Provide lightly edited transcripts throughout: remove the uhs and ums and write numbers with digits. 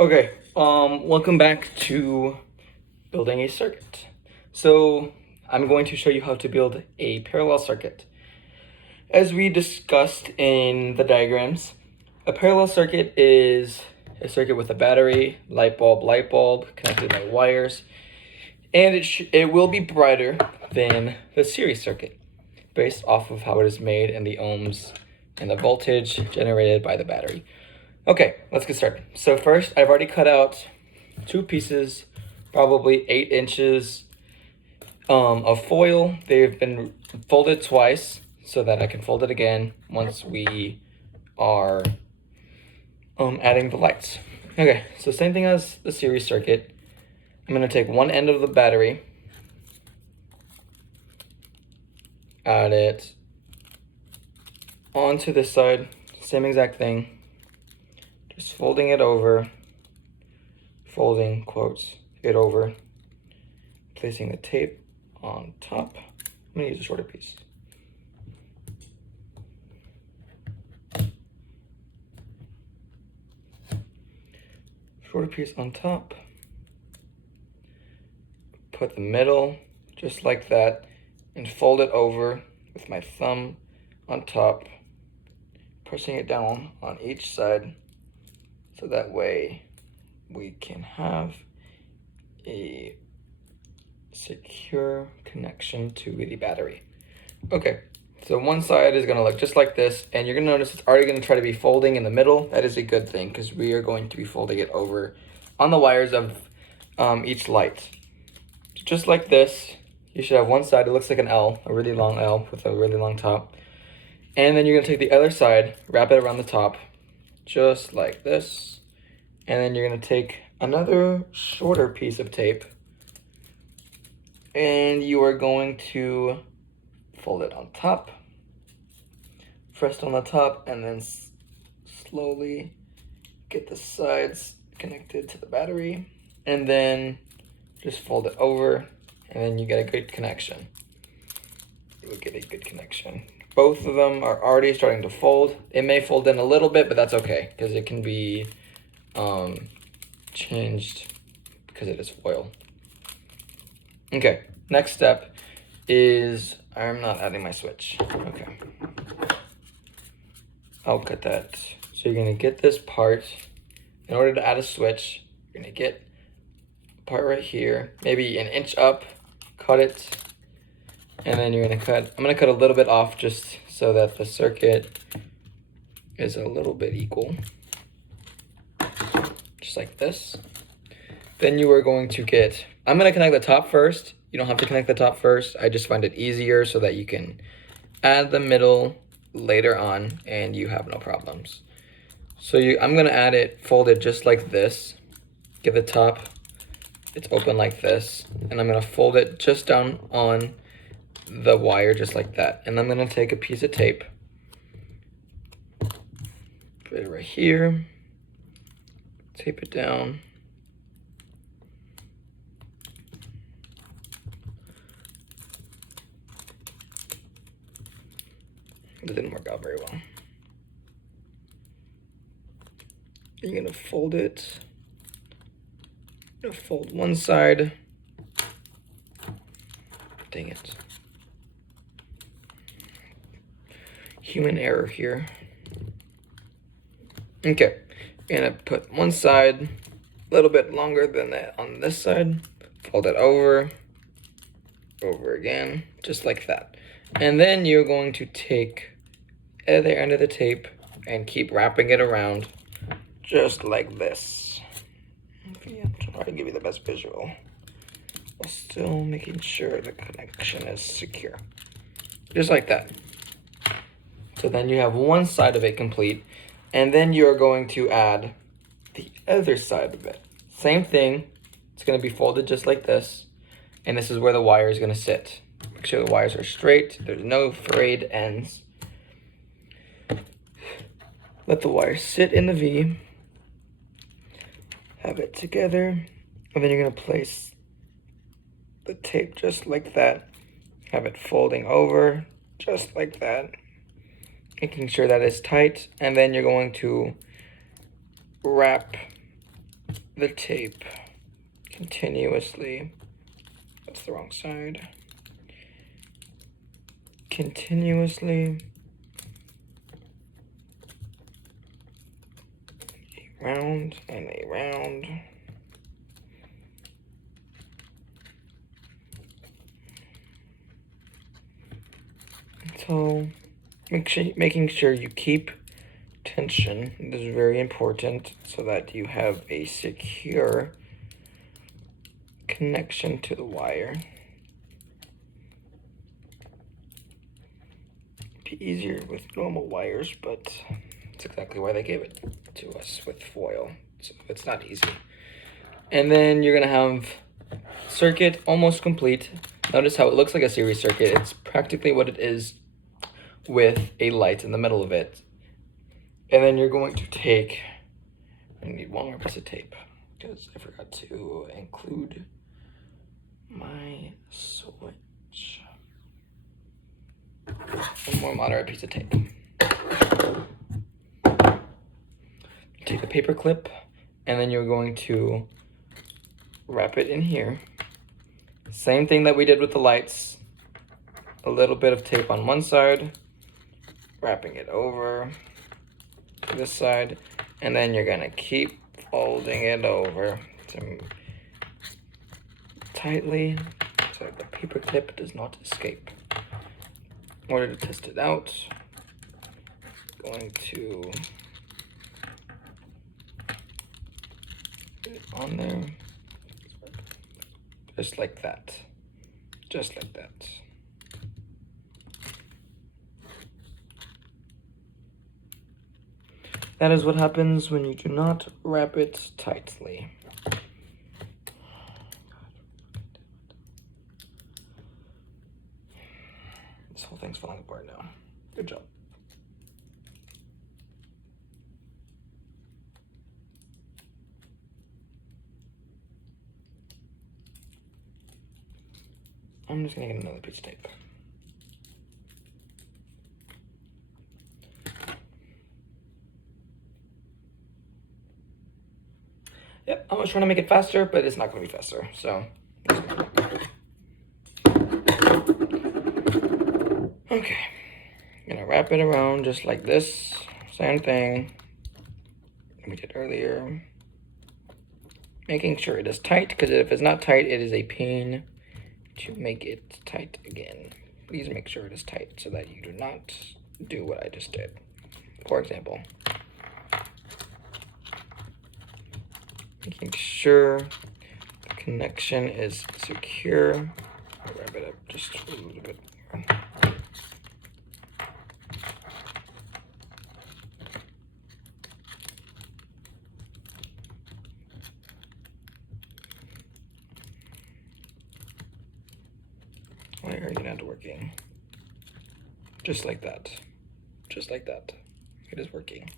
Okay, welcome back to building a circuit. So I'm going to show you how to build a parallel circuit. As we discussed in the diagrams, a parallel circuit is a circuit with a battery, light bulb connected by wires, and it will be brighter than the series circuit based off of how it is made and the ohms and the voltage generated by the battery. Okay, let's get started. So first, I've already cut out two pieces, probably 8 inches of foil. They've been folded twice so that I can fold it again once we are adding the lights. Okay, so same thing as the series circuit. I'm gonna take one end of the battery, add it onto this side, same exact thing. Just folding it over, folding quotes it over, placing the tape on top. I'm gonna use a shorter piece. Shorter piece on top. Put the middle just like that and fold it over with my thumb on top, pressing it down on each side. So that way we can have a secure connection to the battery. Okay, so one side is gonna look just like this, and you're gonna notice it's already gonna try to be folding in the middle. That is a good thing because we are going to be folding it over on the wires of each light. So just like this, you should have one side, it looks like an L, a really long L with a really long top. And then you're gonna take the other side, wrap it around the top, just like this. And then you're gonna take another shorter piece of tape and you are going to fold it on top, press on the top, and then slowly get the sides connected to the battery, and then just fold it over, and then you get a good connection. You will get a good connection. Both of them are already starting to fold. It may fold in a little bit, but that's okay because it can be changed because it is foil. Okay, next step is I'm not adding my switch. Okay, I'll cut that. So you're gonna get this part. In order to add a switch, you're gonna get a part right here, maybe an inch up, cut it, and then you're gonna cut, I'm gonna cut a little bit off just so that the circuit is a little bit equal. Just like this. Then you are going to get, I'm gonna connect the top first. You don't have to connect the top first. I just find it easier so that you can add the middle later on and you have no problems. So I'm gonna add it folded just like this. Get the top, it's open like this. And I'm gonna fold it just down on the wire just like that. And I'm gonna take a piece of tape, put it right here, tape it down. It didn't work out very well. You're gonna fold it. You're gonna fold one side. Dang it. Human error here. Okay, you're gonna put one side a little bit longer than that on this side. Fold it over again, just like that. And then you're going to take the other end of the tape and keep wrapping it around just like this. Okay, I'm trying to give you the best visual while still making sure the connection is secure. Just like that. So then you have one side of it complete, and then you're going to add the other side of it. Same thing, it's gonna be folded just like this, and this is where the wire is gonna sit. Make sure the wires are straight, there's no frayed ends. Let the wire sit in the V, have it together, and then you're gonna place the tape just like that, have it folding over just like that, making sure that it's tight, and then you're going to wrap the tape continuously. That's the wrong side. Continuously round and a round. So making sure you keep tension is very important so that you have a secure connection to the wire. It'd be easier with normal wires, but it's exactly why they gave it to us with foil. So it's not easy. And then you're gonna have circuit almost complete. Notice how it looks like a series circuit. It's practically what it is with a light in the middle of it. And then you're going to take, I need one more piece of tape because I forgot to include my switch. One more moderate piece of tape. Take a paper clip, and then you're going to wrap it in here. Same thing that we did with the lights. A little bit of tape on one side, wrapping it over to this side, and then you're gonna keep folding it over tightly so the paper clip does not escape. In order to test it out, going to put it on there, just like that, just like that. That is what happens when you do not wrap it tightly. This whole thing's falling apart now. Good job. I'm just gonna get another piece of tape. Yep, I was trying to make it faster, but it's not gonna be faster, so. Okay, I'm gonna wrap it around just like this. Same thing we did earlier. Making sure it is tight, because if it's not tight, it is a pain to make it tight again. Please make sure it is tight so that you do not do what I just did. For example, making sure the connection is secure. I'll wrap it up just a little bit more. Why are you not working? Just like that. Just like that. It is working.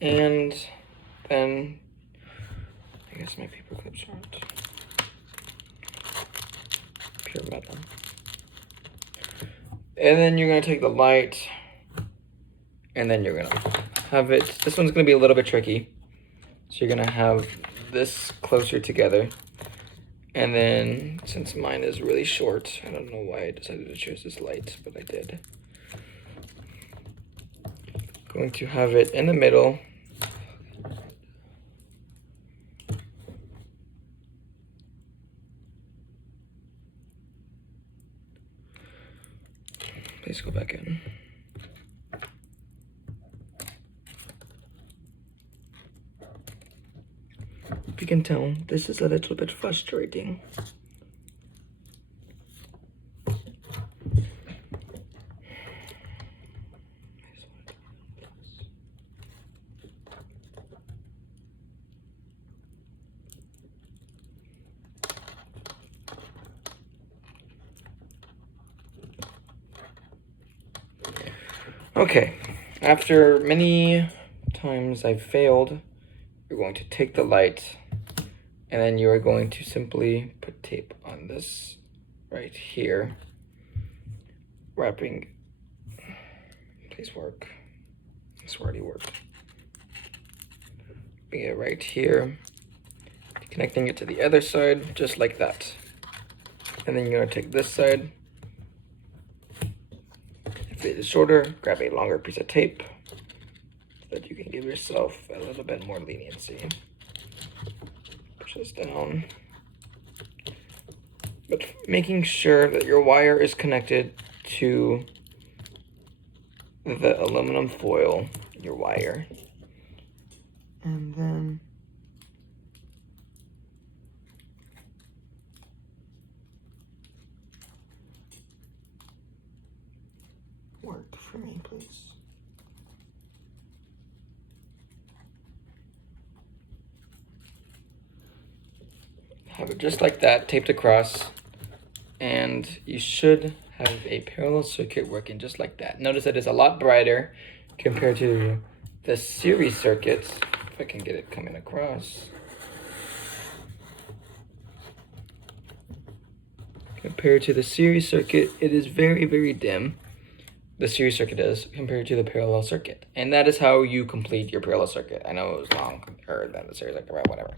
And then I guess my paper clips aren't pure metal. And then you're gonna take the light and then you're gonna have it, this one's gonna be a little bit tricky. So you're gonna have this closer together. And then since mine is really short, I don't know why I decided to choose this light, but I did. Going to have it in the middle. Please go back in. If you can tell, this is a little bit frustrating. Okay, after many times I've failed, you're going to take the light and then you are going to simply put tape on this right here. Wrapping, please work. This already worked. be it right here, connecting it to the other side, just like that. And then you're gonna take this side. If it is shorter, grab a longer piece of tape so that you can give yourself a little bit more leniency. Push this down. But making sure that your wire is connected to the aluminum foil, your wire. And then work for me, please. Have it just like that, taped across, and you should have a parallel circuit working just like that. Notice that it's a lot brighter compared to the series circuits. If I can get it coming across. Compared to the series circuit, it is very, very dim. The series circuit is compared to the parallel circuit. And that is how you complete your parallel circuit. I know it was longer than the series circuit, but whatever.